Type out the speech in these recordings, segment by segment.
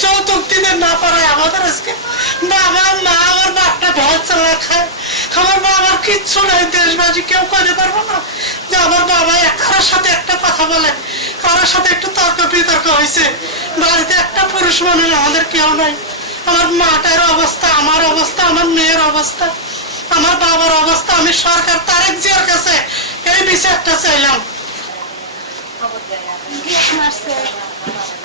যৌতুক দিতে না পারে আমাদের আজকে বাবা মা আমার বাপটা ভেজ চালা খায়, আমার বাবার কিচ্ছু নাই, দেশবাসী কেউ করে পারবো না যে আমার বাবা কারোর সাথে একটা কথা বলে, কারোর সাথে একটু তর্ক বিতর্ক হয়েছে, বাড়িতে একটা পুরুষ মানুষ আমাদের কেউ নাই। আমার মাটার অবস্থা, আমার অবস্থা, আমার মেয়ের অবস্থা, আমার বাবার অবস্থা, আমি সরকার তারেক জিয়ার কাছে এই বিচারটা চাইলাম।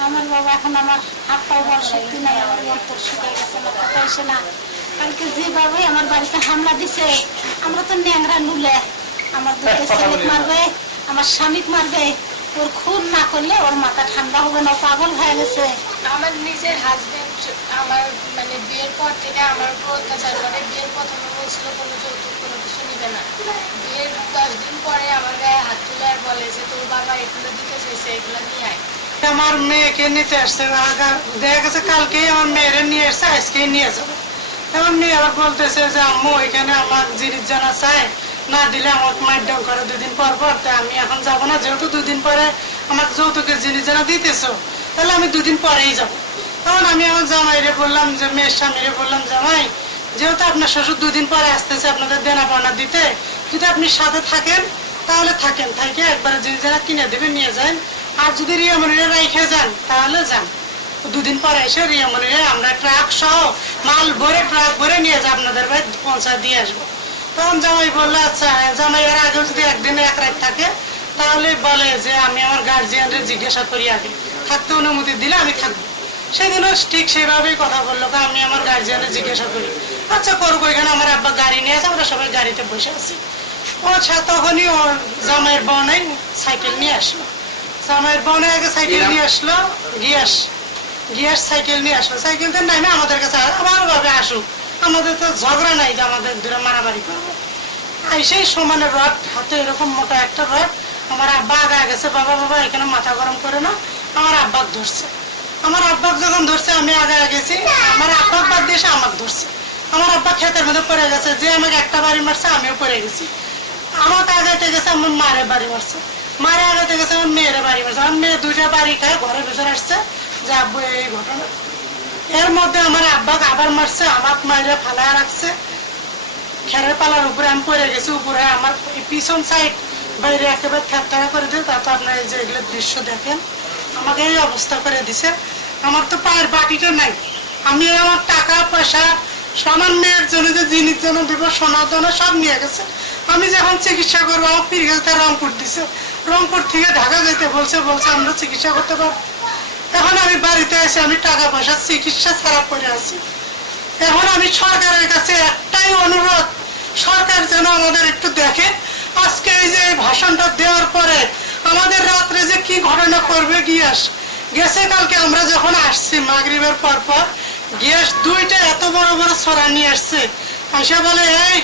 আমার বাবা এখন আমার হাত পাও বড় শক্তি নাই, আমার অন্তর শুকিয়ে গেছে, আমার কথা আসে না। কালকে যেভাবে আমার বাড়িতে হামলা দিছে, আমরা তো ন্যাংরা নুলে, আমার দুটো ছেলে মারবে, আমার স্বামী মারবে, ওর খুন না করলে ওর মাথা ঠান্ডা হবে না, পাগল হয়ে গেছে। আমার নিজের হাজবেন্ড আমার মানে বিয়ের পর থেকে আমার উপর অত্যাচার করে। বিয়ের প্রথমে বলছিল কোনো যৌতুক কোনো কিছু নিবে না, বিয়ের 10 দিন পরে আমার গায়ে হাত তুলে আর বলে যে তোর বাবা এগুলো দিতে চাইছে, এগুলো নিয়ে আয়। আমার মেয়েকে নিতে আসছে, দেখা গেছে কালকে আমার মেয়েরে নিয়ে আসছে, আজকে নিয়ে যাবে। আমার মেয়ে আবার বলতেছে যে আম্মু এখানে আমার জিনিস জানা চাই, না দিলে আমাকে মারডাউন করে 2 দিন পর পর, তাই আমি এখন যাবো না, যেহেতু 2 দিন পরে আমার যৌতুকের জিনিস জানা দিতেছো, তাহলে আমি 2 দিন পরেই যাবো। তখন আমি আমার জামাইরে বললাম, যে মেয়ের স্বামীরে বললাম, জামাই যেহেতু আপনার শ্বশুর 2 দিন পরে আসতেছে আপনাদের দেনা পাওনা দিতে, যদি আপনি সাথে থাকেন তাহলে থাকেন, থাকে একবারে জিনিস জানা কিনে দেবেন, নিয়ে যান, আর যদি রিয়ামনিরে রেখে যান তাহলে যান। 2 দিন পরে এসে রিয়ামনিরে আমরা ট্রাক সহ মাল ভরে ট্রাক ভরে নিয়ে যাবো, আপনাদের বাড়ি পৌঁছায় দিয়ে আসবো। তখন জামাই বললো আচ্ছা, জামাই এর আগেও যদি একদিনে 1 রাত থাকে তাহলে বলে যে আমি আমার গার্জিয়ানরে জিজ্ঞাসা করি, আগে থাকতে অনুমতি দিলে আমি থাকবো। সেদিনও ঠিক সেভাবেই কথা বললো, আমি আমার গার্জিয়ানরে জিজ্ঞাসা করি, আচ্ছা করবো। এখানে আমার আব্বা গাড়ি নিয়ে আছে, আমরা সবাই গাড়িতে বসে আছি। ও তখনই ওর জামাইয়ের বোনাই সাইকেল নিয়ে আসলো, জামাইয়ের বোনে আগে সাইকেল নিয়ে আসলো, গিয়াস সাইকেল নিয়ে আসলো, সাইকেলটা নামে আমাদের কাছে আবার ভাবে আসুক, আমাদের তো ঝগড়া নাই যে আমাদের দূরে মারামারি করবো। আর সেই সমানের রড হাতে এরকম মোটা একটা রড, আমার আব্বা আগে গেছে, বাবা বাবা এখানে মাথা গরম করে না, আমার আব্বাক ধরছে। আমার আব্বাক যখন ধরছে আমি আগে গেছি, আমার আব্বাক বাদ দিয়ে এসে আমাকে ধরছে। আমার আব্বা ক্ষেতের মধ্যে পড়ে গেছে, যে আমাকে একটা বাড়ি মারছে আমিও পড়ে গেছি। আমাকে আগাইতে গেছে, আমার মারে বাড়ি মারছে, মারে আগাইতে গেছে আমার মেয়েরে বাড়ি মারছে, আমার মেয়ে 2টা বাড়ি খায় ঘরের ভিতরে আসছে যে আব্বু এই ঘটনা। এর মধ্যে আমার আব্বাকে আবার মারছে, আমাকে মাইরে ফালায় রাখছে খেরের পালার উপরে, আমি পড়ে গেছি উপরে, আমার পিছন সাইড বাইরে একেবারে থ্যাপথ্যাপা করে দিয়ে, তারপর আপনার এই যে এগুলো দৃশ্য দেখেন, আমাকে এই অবস্থা করে দিছে। আমার তো পায়ের বাটিটা নাই, আমি আমার টাকা পয়সা আমার মেয়ের জন্য যে জিনিস জন্য দিব, সোনার জন্য সব নিয়ে গেছে। আমি যখন চিকিৎসা করবো আমার ফিরে গেছে রংপুর দিছে, রংপুর থেকে ঢাকা যেতে বলছে আমরা চিকিৎসা করতে পারবো। এখন আমি বাড়িতে এসে আমি টাকা পয়সা চিকিৎসা ছাড়া পড়ে আছি। এখন আমি সরকারের কাছে একটাই অনুরোধ, সরকার যেন আমাদের একটু দেখে। আজকে এই যে ভাষণটা দেওয়ার পরে আমাদের রাত্রে যে কি ঘটনা করবে গিয়াস গেছে, কালকে আমরা যখন আসছি মাগরিবের পর পর গ্যাস 2টা এত বড় বড় ছড়া নিয়ে আসছে, এসে বলে এই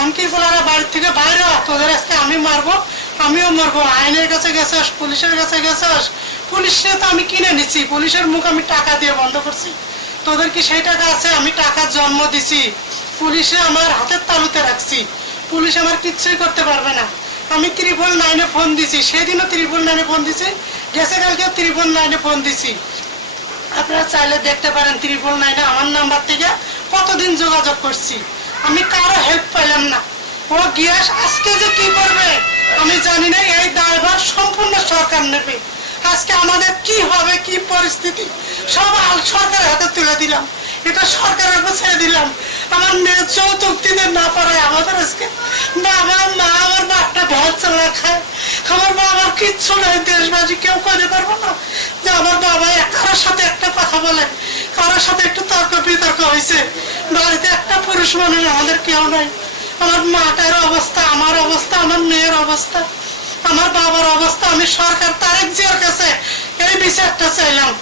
আনকি বলারা বাড়ির থেকে বাইরে, তোদের আজকে আমি মারবো, আমিও মরবো, আইনের কাছে গেছস, পুলিশের কাছে গেছস, পুলিশে তো আমি কিনে নিচ্ছি, পুলিশের মুখ আমি টাকা দিয়ে বন্ধ করছি, তোদের কি সেই টাকা আছে? আমি টাকার জন্ম দিছি, পুলিশে আমার হাতের তালুতে রাখছি, পুলিশ আমার কিচ্ছুই করতে পারবে না। আমি 999-এ ফোন দিছি, সেদিনও 999-এ ফোন দিছি, গেছে কালকেও 999-এ ফোন দিছি। আপনারা চাইলে দেখতে পারেন 999-এ আমার নাম্বার থেকে কতদিন যোগাযোগ করছি, আমি কারো হেল্প পাইলাম না। ও গিয়াস আজকে যে কি করবে আমি জানি না, এই দায়ভার সম্পূর্ণ সরকার নেবে। আজকে আমাদের কি হবে, কি পরিস্থিতি সব সরকারের হাতে তুলে দিলাম, এটা সরকারের উপর ছেড়ে দিলাম। আমার মেয়ে যৌতুক দিতে না পারে আমাদের আজকে বাবা মা আমার বাপটা ভেজ চালা খায়, আমার বাবার কিচ্ছু নাই, দেশবাসী কেউ করে পারবো না যে আমার বাবা কারোর সাথে একটা কথা বলে, কারোর সাথে একটু তর্ক বিতর্ক হয়েছে, বাড়িতে একটা পুরুষ মানুষ আমাদের কেউ নাই। আমার মাটার অবস্থা, আমার অবস্থা, আমার মেয়ের অবস্থা, আমার বাবার অবস্থা, আমি সরকার তারেক জিয়ার কাছে এই বিচারটা চাইলাম।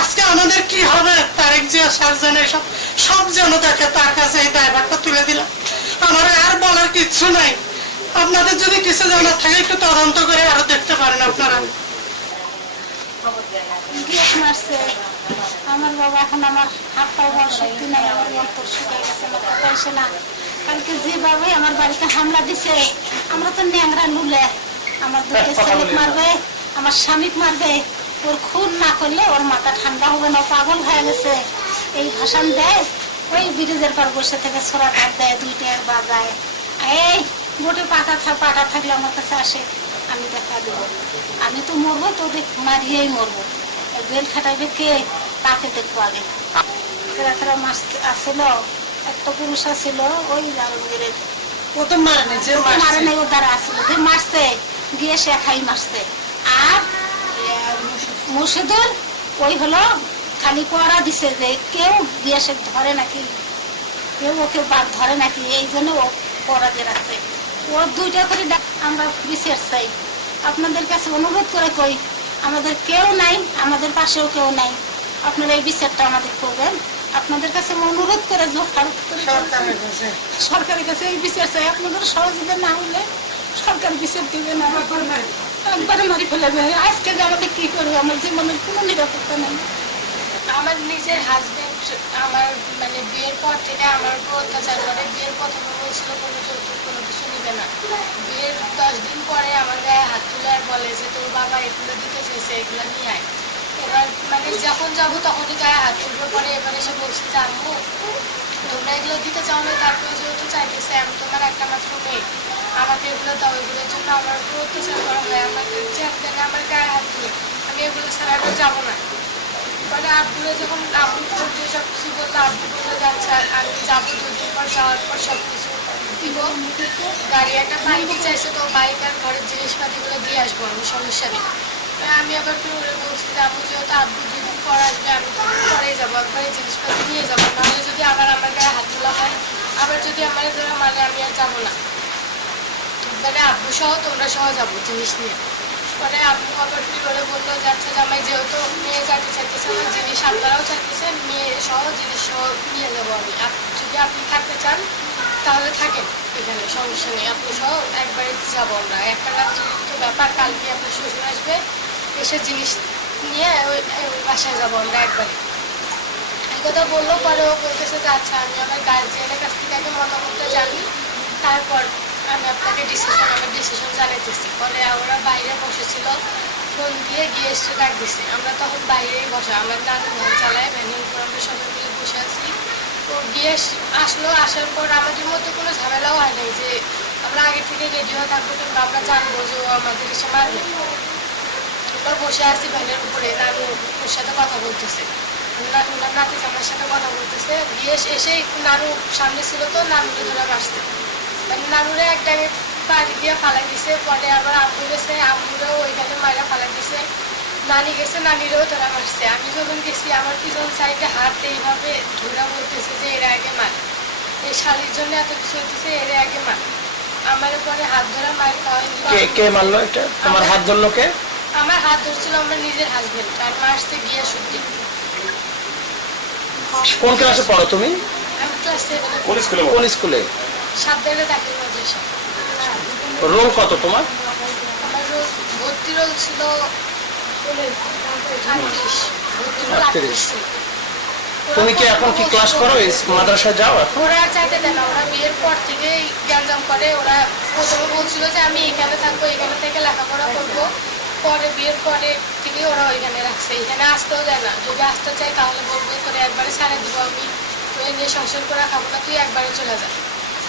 আজকে আমাদের কি হবে, তারেক জিয়া সার্জন এসব সব যেন দেখে, তার কাছে এই দায়ভারটা তুলে দিলাম। আমার আর বলার কিচ্ছু নাই, আপনাদের যদি কিছু জানার থাকে একটু তদন্ত করে আরো দেখতে পারেন আপনারা। আমার বাবা এখন আমার হাত পাও বড় শক্তি নাই, আমার অন্তর শুকিয়ে গেছে, আমার কথা আসে না। কালকে যেভাবে আমার বাড়িতে হামলা দিছে, আমরা তো ন্যাংরা নুলে, আমার দুটো ছেলে মারবে, আমার স্বামী মারবে, ওর খুন না করলে ওর মাথা ঠান্ডা হবে না, পাগল হয়ে গেছে। এই ভাষণ দেয়, ওই ব্রিজের পর বসে থেকে ছোড়া ধার দেয়, 2 টাকা বাজায়। এই গোটে পাটা থাকলে আমার কাছে আসে, আমি দেখা দেবো। আমি তো মরবো, তোদের মারিয়েই মরবো। বেল খাটাইবে কে, তাকে দেখবো আগে। খেলা মাছ আসছিল, একটা পুরুষ আসছিল, ওই জালগিরে ও তো মারেনি, যে মারে মারছে। নাই, ওর দ্বারা আসছিল, যে মারছে গিয়ে সে খাই মারছে। আর মুর্শিদুর ওই হলো খালি পড়া দিছে যে কেউ গিয়ে সে ধরে নাকি, কেউ ওকে ধরে নাকি, এই জন্য ও পড়া দিয়ে রাখছে। ওর 2টা করে আমরা বিচার চাই। আপনাদের কাছে অনুরোধ করে কই, আমাদের কেউ নাই, আমাদের পাশেও কেউ নাই, আপনারা এই বিচারটা আমাদের করবেন। আপনাদের কাছে অনুরোধ করে সরকারের কাছে সরকারের কাছে এই বিচার চাই। আপনাদের সহযোগিতা না হলে সরকার বিচার দিবে না, একবারে মারি ফেলাবে। আজকে যে আমাদের কি করবে, আমার জীবনের কোনো নিরাপত্তা নেই। আমার নিজের হাজবেন্ড আমার মানে বিয়ের পর থেকে আমার উপর অত্যাচার করে। বিয়ের প্রথমে বলছিল কোনো যৌতুক কোনো কিছু নিবে না। বিয়ের 10 দিন পরে আমার গায়ে হাত তুলে আর বলে যে তোর বাবা এগুলো দিতে চাইছে, এগুলো নিয়ে আয়। এবার মানে যখন যাবো তখনই গায়ে হাত তুলবে। পরে এবার এসে বলছি যে আম্মু তোমরা এগুলো দিতে চাও না, তারপরে যেহেতু চাইতেছে, আমি তোমার একটা মাত্র মেয়ে, আমাকে এগুলো দাও। এগুলোর জন্য আমার উপর অত্যাচার করা হয়, আমাকে চ্যান আমার গায়ে হাত তুলে, আমি এগুলো ছাড়া আর যাবো না। পরে আব্বুরে যখন আব্বু দিয়ে সব কিছু বললো, আব্বু বললো যাচ্ছে আমি যাবো, 2 দিন পর যাওয়ার পর সব কিছু দিব। গাড়ি একটা বাইক চাইছে, তো বাইক আর ঘরের জিনিসপাতিগুলো দিয়ে আসবো, আমি সমস্যা নেই। আমি আবার ফিরে ওরে বলছি যে আব্বু যেহেতু আব্বু 2 দিন পর আসবে, আমি 2 দিন পরেই যাবো, একবারে জিনিসপাতি নিয়ে যাবো, নাহলে যদি আবার আমার গায়ে হাত তোলা হয়, আবার যদি আমার ধরো মানে আমি আর যাবো না, মানে আব্বু সহ তোমরা সহ যাবো জিনিস নিয়ে। পরে আব্বু আবার ফিরে ওরে বললো যাচ্ছে জামাই যেহেতু মেয়ে যাতে চাইতেছে না, জিনিস আপনারাও চাইতেছেন, মেয়ে সহ জিনিস সহ নিয়ে যাবো আমি। যদি আপনি থাকতে চান তাহলে থাকেন এখানে, সমস্যা নেই, আপনি সহ একবারে যাবো আমরা। একটা রাত্রির তো ব্যাপার, কালকে আপনার শ্বশুর আসবে, এসে জিনিস নিয়ে ওই বাসায় যাবো আমরা একবারে। এই কথা বললো। পরে ও বলতেছে যে আচ্ছা আমি আমার গার্জিয়ানের কাছ থেকে আগে মতামতটা জানি, তারপর আমি আপনাকে আমার ডিসিশন জানাইতেছি। পরে ওরা বাইরে বসেছিল, ফোন দিয়ে গিয়ে এসে ডাক দিছে। আমরা তখন বাইরেই বসা, আমার নানু ভ্যান চালায়, ভ্যানের উপর আমরা সবাই মিলে বসে আছি। তো গিয়ে আসলো, আসার পর আমাদের মধ্যে কোনো ঝামেলাও হয় নাই যে আমরা আগে থেকে রেডি হয়ে থাকবো কিংবা আমরা জানবো যে ও আমাদের এসে মারবে। আমরা বসে আছি ভ্যানের উপরে, নানু ওর সাথে কথা বলতেছে, ওনার নাতি আমার সাথে কথা বলতেছে। গিয়ে এসে নানু সামনে ছিল, তো নানুরে ধরে মারছে, মানে নানুরে এক ডাঙে বাড়ি দিয়ে ফালাই দিছে। পরে আবার আব্বু গেছে, আব্বুরেও ওইখানে মাইরা ফালাই দিছে। নানি গেছে, নানিরেও ধরা মারছে। আমি যখন গেছি আমার পিছন সাইডে হাত এইভাবে ধরা বলতেছে যে এর আগে মার, এই শালির জন্য এত কিছু হইতেছে, এর আগে মার। আমার পরে হাত ধরা মার খাওয়াই। কে মারলো এটা? তোমার হাত ধরলো কে? আমার হাত ধরছিল আমার নিজের হাজবেন্ড, আর মারছে গিয়া শুদ্ধি। কোন ক্লাসে পড়ো তুমি? আমি ক্লাস 7-এ। কোন স্কুলে? সাবধানে দাখিল মাদ্রাসা। রোল কত তোমার? আমার ভর্তি রোল ছিল 38, ভর্তি রোল 38 ছিল। তুমি কি এখন কি ক্লাস করো, মাদ্রাসায় যাও এখন? ওরা আর চাইতে দেয় না, ওরা বিয়ের পর থেকে গ্যাঞ্জাম করে। ওরা প্রথমে বলছিল যে আমি এখানে থাকবো, এখানে থেকে লেখাপড়া করবো, পরে বিয়ের পরে থেকে ওরা ওইখানে রাখছে, এখানে আসতেও দেয় না। যদি আসতে চাই তাহলে বলবো তোরে একবারে ছাড়ে দিব, আমি ওই নিয়ে সংসার করে খাবো না, তুই একবারে চলে যা,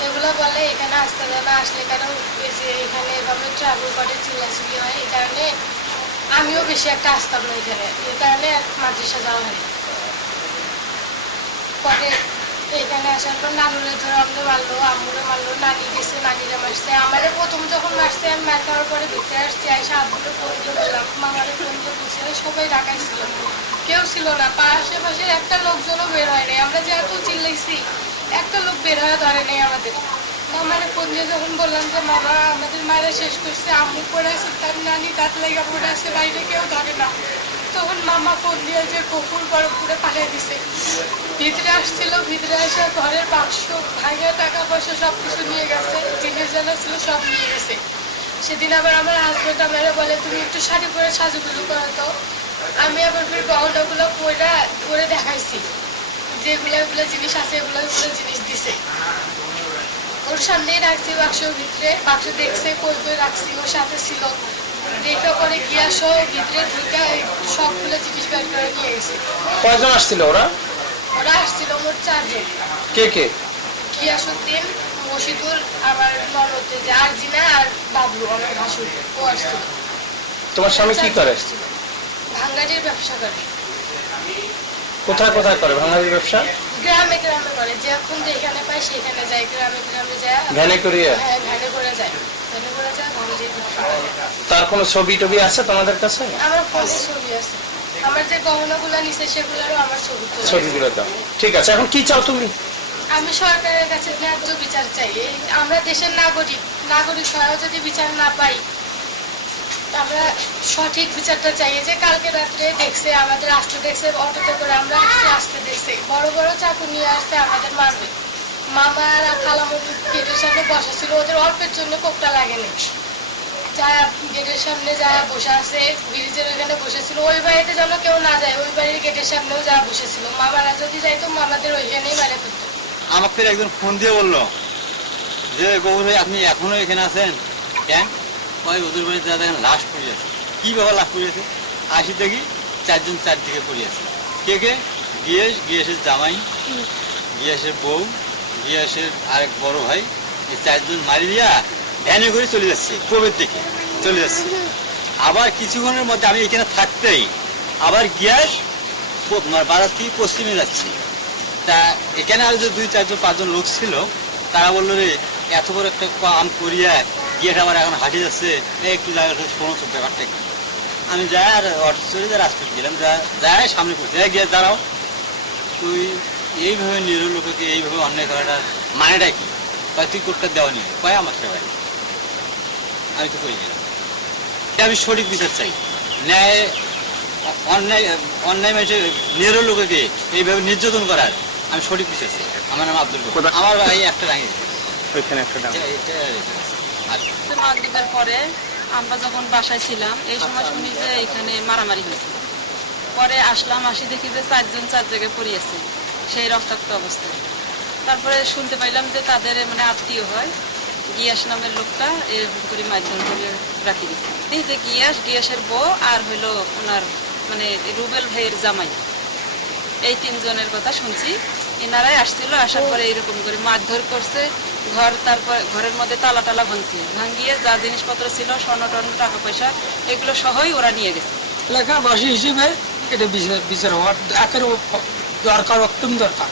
এগুলো বলে। এখানে আসতে দেয় না, আসলে কেন এই যে এখানে এভাবে ট্রাভেল করে চিল্লাচিল্লি হয়, এই কারণে আমিও বেশি একটা আসতাম না এখানে, এই কারণে মাদ্রাসা যাওয়া হয়। পরে এখানে আসার পর নানুরে ধরে আমাকে মারলো, আম্মুরে মারলো, নানি গেছে, নানিরা মারছে। আমারে প্রথম যখন মারছে আমি মার খাওয়ার পরে ভিতরে আসছি, আইসা আব্বুকে ফোন দিয়ে বললাম, মামারে ফোন দিয়ে বলছে, সবাই ঢাকায় ছিল, কেউ ছিল না, আশেপাশে একটা লোকজনও বের হয় নাই। আমরা যে এত চিল্লাইছি, একটা লোক বের হয়ে ধরে নেই আমাদের। মামারে ফোন দিয়ে যখন বললাম যে মামা আমাদের মায়েরা শেষ করছে, আম্মু পড়ে আছে, তার নানি দাঁত লেগে পড়ে আছে, বাইরে কেউ ধরে না, তখন মামা ফোন দিয়ে যে কুকুর বরফপুরে পাঠিয়ে দিছে। ভিতরে আসছিল, ভিতরে এসে ঘরের বাক্স ভাইয়া টাকা পয়সা সব কিছু নিয়ে গেছে, জিনিস জানা ছিল সব নিয়ে গেছে। সেদিন আবার আমার হাজবেন্ড আমারে বলে তুমি একটু শাড়ি পরে সাজুগুজু করো তো। আমি আবার ফির গহনাগুলো পরে দেখাইছি, যেগুলো এগুলো জিনিস আছে, এগুলো জিনিস দিছে। ওর সামনেই রাখছি বাক্সর ভিতরে, বাক্স দেখছে, কই কই রাখছি, ওর সাথে ছিল। দেখা করে গ্যাস সহ ভিতরে ঢুকে সবগুলো জিনিস বের করে নিয়ে গেছে। কয়জন আসছিল ওরা? ওরা আসছিল মোট 4 জন। কে কে? গিয়াসউদ্দিন, মশিদুল, আমার ননদ যে আরজিনা আর বাবলু আমার ভাসুর, ও আসছিল। তোমার স্বামী কি করে? ভাঙ্গারির ব্যবসা করে। কোথায় কোথায় করে ভাঙারির ব্যবসা? গ্রামে গ্রামে করে, যখন যেখানে পায় সেখানে যায়, গ্রামে গ্রামে যায়। ভ্যানে করিয়ে? হ্যাঁ, ভ্যানে করে যায়, ভ্যানে করে যায়, ভাঙ্গারির ব্যবসা করে। তার কোনো ছবি টবি আছে তোমাদের কাছে? আমার ফোনে ছবি আছে, আমার যে গহনাগুলো নিছে সেগুলোরও আমার ছবি তোলা আছে। ছবিগুলো দাও। ঠিক আছে, এখন কি চাও তুমি? আমি সরকারের কাছে ন্যায্য বিচার চাই। আমরা দেশের নাগরিক হয়েও যদি বিচার না পাই, আমরা সঠিক বিচারটা চাই। যে কালকে রাত্রে দেখছে, আমাদের আসতে দেখছে, অটোতে করে আমরা আসতে দেখছে, বড় বড় চাকু নিয়ে আসতে আমাদের মারবে। মামা আর খালামুর গেটের সামনে বসা ছিল, ওদের অল্পের জন্য কোপটা লাগেনি। যা গেটের সামনে যা বসে আছে, ব্রিজের ওইখানে বসেছিল, ওই বাড়িতে যেন কেউ না যায়, ওই বাড়ির গেটের সামনেও যা বসেছিল। মামারা যদি যাইতো মামাদের ওইখানেই মারে ফেলতো। আমাকে একজন ফোন দিয়ে বললো যে গৌর ভাই আপনি এখনো এখানে আছেন কেন? ওই ওদের বাড়িতে দাদা এখন লাশ পড়ে আছে। কী ব্যাপার লাশ পড়ে আছে? আসি দেখি 4 জন চারদিকে পড়ে আছে। কে কে? গিয়েসের জামাই, গিয়েসের বউ, গিয়েসের আরেক বড় ভাই, এই 4 জন মারি দিয়া ভ্যানে করে চলে যাচ্ছে, প্রবের দিকে চলে যাচ্ছে। আবার কিছুক্ষণের মধ্যে আমি এখানে থাকতেই আবার গিয়াস বাজার থেকে পশ্চিমে যাচ্ছে। তা এখানে আর যে 2, 4 জন 5 জন লোক ছিল, তারা বললো রে এত বড় একটা কাম করিয়া গিয়েটা আমার এখন হাঁটে যাচ্ছে, একটু জায়গাটা শোনো তো ব্যাপারটা একটু। আমি যাই আর অটো চলে যা রাস্তা গেলাম, যাই সামনে পড়ছি, গিয়ে দাঁড়াও, তুই এইভাবে নিরীহ লোককে এইভাবে অন্যায় করাটা মানেটা কি? কয় তুই কোটটা দেওয়া নি, কয় আমার সেবাই। আমি তো কই গেলাম, আমি সঠিক বিচার চাই। ন্যায় অন্যায় মানুষের নিরীহ লোককে এইভাবে নির্যাতন করার আমি সঠিক বিচার চাই। আমার নাম আব্দুল করিম। আমার এই একটা রাঙিয়ে ওইখানে একটা দাও। মাগরিবের পরে আমরা যখন বাসায় ছিলাম, এই সময় শুনি যে এখানে মারামারি হয়েছে। পরে আসলাম, আসি দেখি যে 4 জন 4 জায়গায় পড়িয়েছে, সেই রক্তাক্ত অবস্থায়। তারপরে শুনতে পাইলাম যে তাদের মানে আত্মীয় হয়, গিয়াস নামের লোকটা এরকম করে মারধর করে রাখি দিচ্ছে। এই যে গিয়াসের বউ আর হইলো ওনার মানে রুবেল ভাইয়ের জামাই, এই 3 জনের কথা শুনছি। এনারাই আসছিল, আসার পরে এইরকম করে মারধর করছে। তারপর ঘরের মধ্যে তালা টালা ভাঙিয়ে যা জিনিসপত্র ছিল, স্বর্ণ টর্ণ টাকা পয়সা এগুলো সহই ওরা নিয়ে গেছে। এলাকাবাসী হিসেবে এটা বিচার হওয়ার দরকার, অত্যন্ত দরকার।